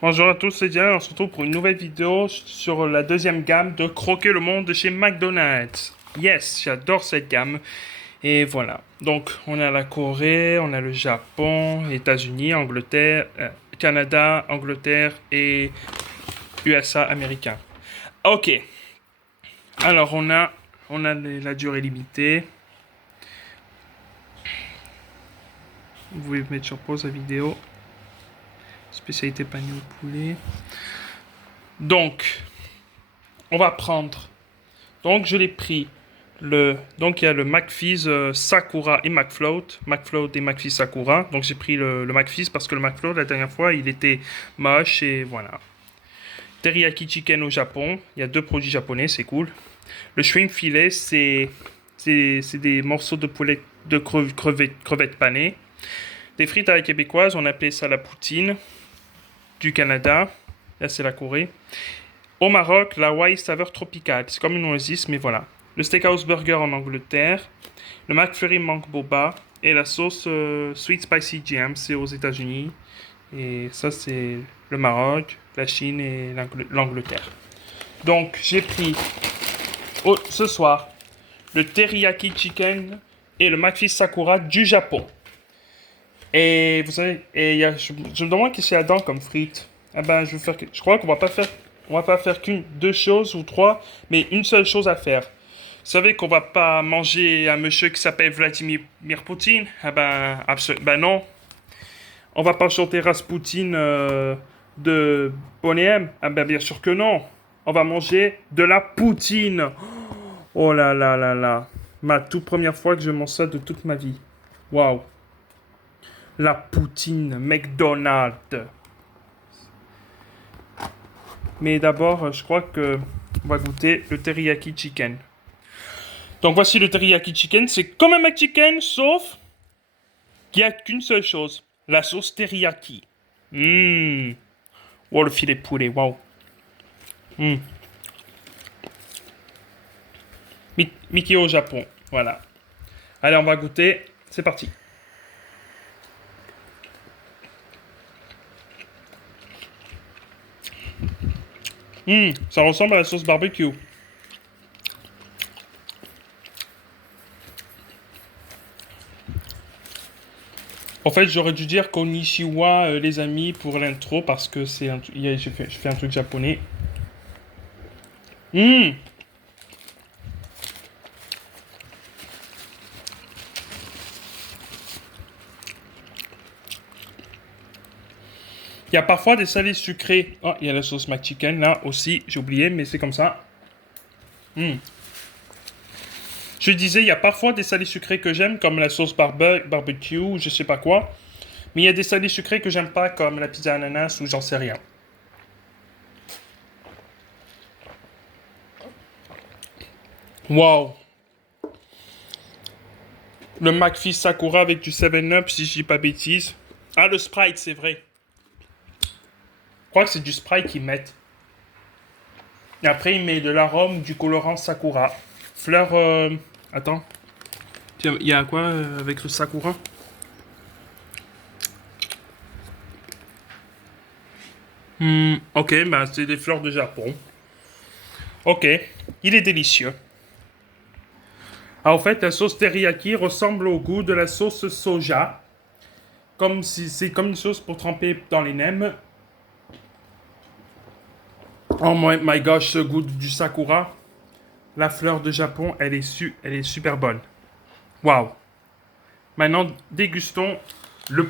Bonjour à tous, c'est Diane. On se retrouve pour une nouvelle vidéo sur la deuxième gamme de Croquer le monde de chez McDonald's. Yes, j'adore cette gamme. Et voilà. Donc, on a la Corée, on a le Japon, États-Unis, Angleterre, Canada, Angleterre et USA américain. Ok. Alors, on a la durée limitée. Vous pouvez mettre sur pause la vidéo. Spécialité panier au poulet. Donc, on va prendre. Donc, je l'ai pris. Donc, il y a le McFizz Sakura et McFloat. McFloat et McFizz Sakura. Donc, j'ai pris le McFizz parce que le McFloat, la dernière fois, il était moche et voilà. Teriyaki Chicken au Japon. Il y a deux produits japonais, c'est cool. Le shrimp filet, c'est des morceaux de poulet de crevettes panées. Des frites à la québécoise, on appelait ça la poutine. Du Canada. Là, c'est la Corée. Au Maroc, la Hawaii saveur tropicale. C'est comme une oasis, mais voilà. Le Steakhouse Burger en Angleterre. Le McFlurry Mangue Boba. Et la sauce Sweet Spicy Jam, c'est aux États-Unis. Et ça, c'est le Maroc, la Chine et l'Angleterre. Donc, j'ai pris ce soir le Teriyaki Chicken et le McFish Sakura du Japon. Et vous savez, je me demande qu'est-ce qu'il y a dedans comme frites. Ah ben, je crois qu'on va pas faire qu'une, deux choses ou trois, mais une seule chose à faire. Vous savez qu'on va pas manger un monsieur qui s'appelle Vladimir Poutine. Ah ben, ben non. On va pas chanter Rasputin de Boney M. Ah ben, bien sûr que non. On va manger de la poutine. Oh là là là là. Ma toute première fois que je mange ça de toute ma vie. Waouh. La poutine McDonald's. Mais d'abord, je crois que on va goûter le teriyaki chicken. Donc voici le teriyaki chicken. C'est comme un McChicken, sauf qu'il n'y a qu'une seule chose. La sauce teriyaki. Mmh. Oh, le filet de poulet, waouh. Mmh. Mickey au Japon. Voilà. Allez, on va goûter. C'est parti. Ça ressemble à la sauce barbecue. En fait, j'aurais dû dire Konnichiwa, les amis, pour l'intro, parce que je fais un truc japonais. Il y a parfois des salés sucrés. Oh, il y a la sauce McChicken, là aussi, j'ai oublié, mais c'est comme ça. Je disais, il y a parfois des salés sucrés que j'aime, comme la sauce barbecue, ou je sais pas quoi. Mais il y a des salés sucrés que j'aime pas, comme la pizza ananas, ou j'en sais rien. Waouh! Le McFish Sakura avec du 7-Up, si je dis pas bêtise. Ah, le Sprite, c'est vrai. Je crois que c'est du Sprite qu'ils mettent. Et après, il met de l'arôme, du colorant Sakura. Fleur. Attends. Tiens, il y a quoi avec le Sakura? Ok, bah c'est des fleurs de Japon. Ok, il est délicieux. Ah, en fait, la sauce teriyaki ressemble au goût de la sauce soja. Comme si c'est comme une sauce pour tremper dans les nems. Oh my gosh, ce goût du sakura. La fleur de Japon, elle est super bonne. Waouh. Maintenant, dégustons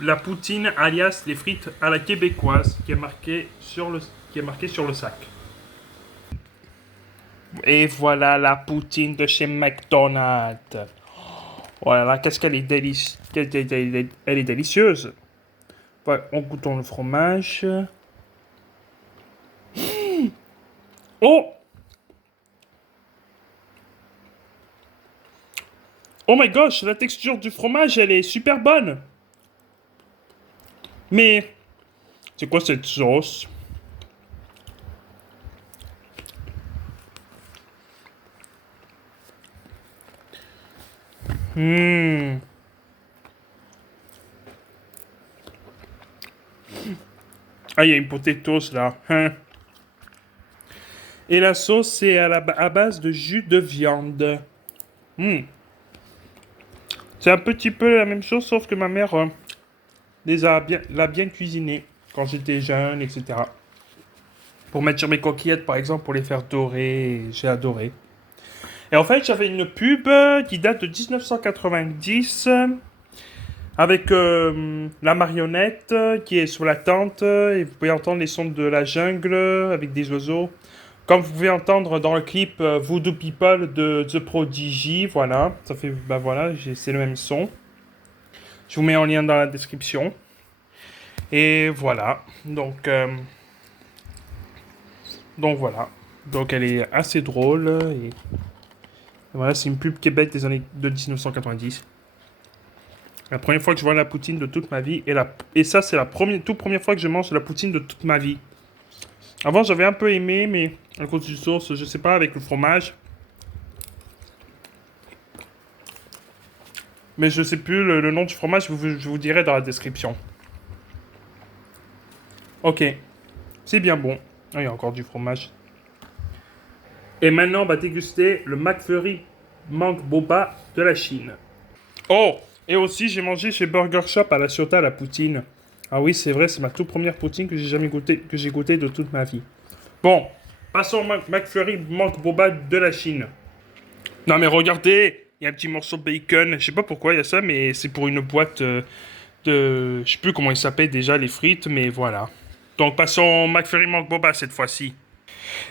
la poutine, alias les frites à la québécoise, qui est marqué sur le sac. Et voilà la poutine de chez McDonald's. Voilà, qu'est-ce qu'elle est délicieuse. Elle est délicieuse. Ouais, on goûtons le fromage. Oh! Oh my gosh, la texture du fromage, elle est super bonne. Mais, c'est quoi cette sauce? Hmm. Ah, il y a une potatoes là. Hein. Et la sauce, c'est à base de jus de viande. Hmm. C'est un petit peu la même chose, sauf que ma mère l'a bien cuisiné quand j'étais jeune, etc. Pour mettre sur mes coquillettes, par exemple, pour les faire dorer. J'ai adoré. Et en fait, j'avais une pub qui date de 1990 avec la marionnette qui est sur la tente et vous pouvez entendre les sons de la jungle avec des oiseaux. Comme vous pouvez entendre dans le clip Voodoo People de The Prodigy, voilà, ça fait, bah voilà, c'est le même son. Je vous mets en lien dans la description. Et voilà, donc voilà, donc elle est assez drôle et voilà, c'est une pub Québec des années de 1990. La première fois que je vois la poutine de toute ma vie et ça c'est la toute première fois que je mange la poutine de toute ma vie. Avant j'avais un peu aimé mais à cause du sauce, je sais pas avec le fromage. Mais je sais plus le nom du fromage, je vous dirai dans la description. Ok, c'est bien bon. Ah, il y a encore du fromage. Et maintenant, on va déguster le McFlurry Mangue Boba de la Chine. Oh, et aussi, j'ai mangé chez Burger Shop à La Ciotat la poutine. Ah oui, c'est vrai, c'est ma toute première poutine que j'ai jamais goûté, que j'ai goûté de toute ma vie. Bon, passons au McFlurry Mangue Boba de la Chine. Non mais regardez, il y a un petit morceau de bacon. Je sais pas pourquoi il y a ça, mais c'est pour une boîte de... Je sais plus comment il s'appelle déjà, les frites, mais voilà. Donc passons au McFlurry Mangue Boba cette fois-ci.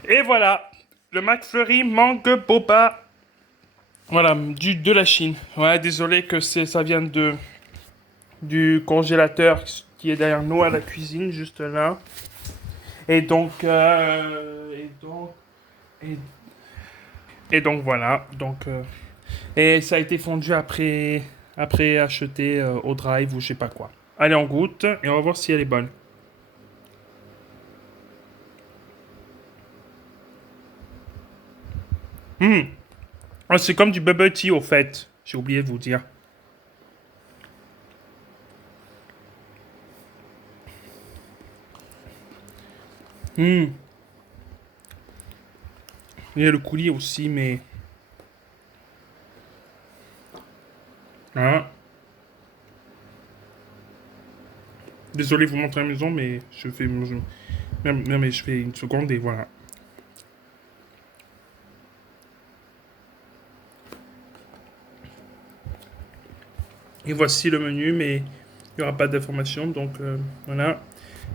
Et voilà, le McFlurry Mangue Boba. Voilà, de la Chine. Ouais, désolé que ça vient du congélateur qui est derrière nous à la cuisine, juste là. Et donc, et donc voilà. Et ça a été fondu après acheté au drive ou je sais pas quoi. Allez, on goûte et on va voir si elle est bonne. Ah, c'est comme du bubble tea au fait. J'ai oublié de vous dire. Il y a le coulis aussi, mais... Hein. Désolé de vous montrer la maison, mais je fais... Non, mais je fais une seconde et voilà. Et voici le menu, mais il n'y aura pas d'informations, donc voilà.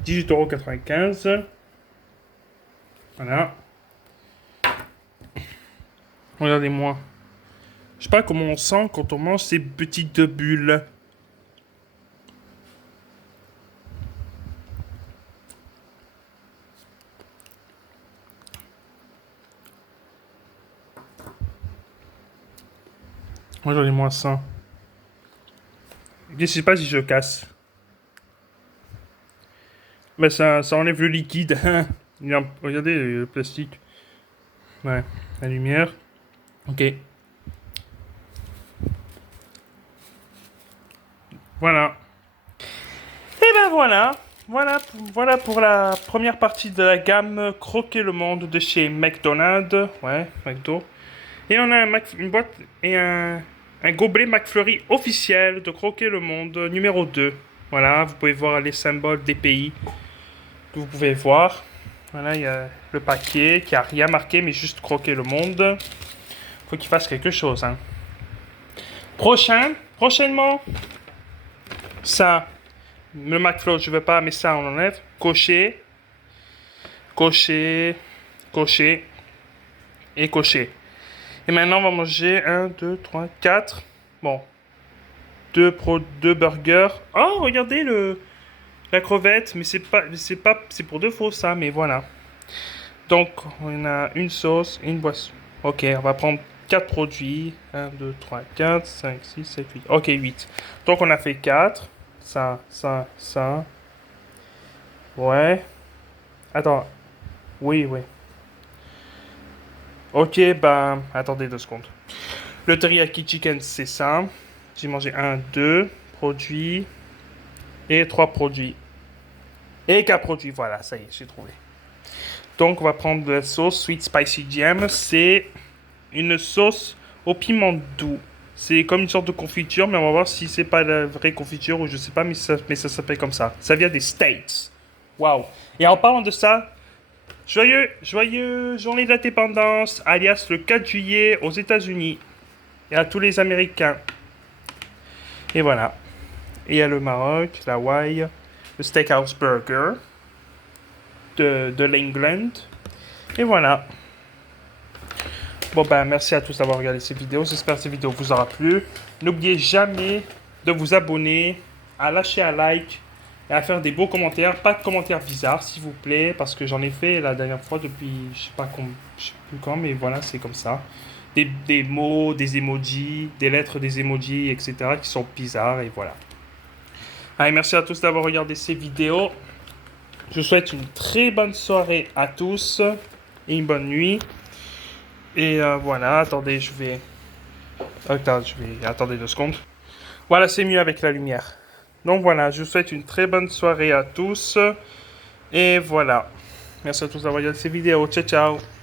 18,95 €. Voilà. Regardez-moi. Je sais pas comment on sent quand on mange ces petites bulles. Regardez-moi ça. Je sais pas si je casse. Mais ça enlève le liquide. Regardez le plastique. Ouais, la lumière. Ok. Voilà. Et ben voilà. Voilà pour la première partie de la gamme Croquer le monde de chez McDonald's. Ouais, McDo. Et on a une boîte et un gobelet McFlurry officiel de Croquer le monde numéro 2. Voilà, vous pouvez voir les symboles des pays que vous pouvez voir. Voilà, il y a le paquet qui a rien marqué, mais juste Croquer le monde. Faut qu'il fasse quelque chose, hein. Prochainement, ça, le McFlurry, je veux pas, mais ça, on enlève. Cocher, cocher, cocher et cocher. Et maintenant, on va manger 1, 2, 3, 4. Bon, deux burgers. Oh, regardez la crevette, mais c'est pour de faux ça, mais voilà. Donc, on a une sauce et une boisson. Ok, on va prendre 4 produits. 1, 2, 3, 4, 5, 6, 7, 8. Ok, 8. Donc, on a fait 4. Ça. Ouais. Attends. Oui, oui. Ok, ben, attendez 2 secondes. Le teriyaki chicken, c'est ça. J'ai mangé 1, 2 produits et 3 produits. Et qu'a produit, voilà, ça y est, j'ai trouvé. Donc, on va prendre de la sauce Sweet Spicy Jam. C'est une sauce au piment doux. C'est comme une sorte de confiture, mais on va voir si c'est pas la vraie confiture ou je sais pas, mais ça s'appelle comme ça. Ça vient des States. Waouh. Et en parlant de ça, joyeux journée d'indépendance, alias le 4 juillet aux États-Unis. Et à tous les Américains. Et voilà. Et il y a le Maroc, la Hawaï, le Steakhouse Burger de l'England. Et voilà. Bon ben merci à tous d'avoir regardé cette vidéo. J'espère que cette vidéo vous aura plu. N'oubliez jamais de vous abonner, à lâcher un like et à faire des beaux commentaires. Pas de commentaires bizarres s'il vous plaît, parce que j'en ai fait la dernière fois depuis je sais plus quand, mais voilà, c'est comme ça. Des mots, des emojis, des lettres, des emojis, etc. qui sont bizarres et voilà. Allez, merci à tous d'avoir regardé ces vidéos. Je vous souhaite une très bonne soirée à tous et une bonne nuit. Et voilà, attendez, attendez 2 secondes. Voilà, c'est mieux avec la lumière. Donc voilà, je vous souhaite une très bonne soirée à tous. Et voilà. Merci à tous d'avoir regardé ces vidéos. Ciao, ciao.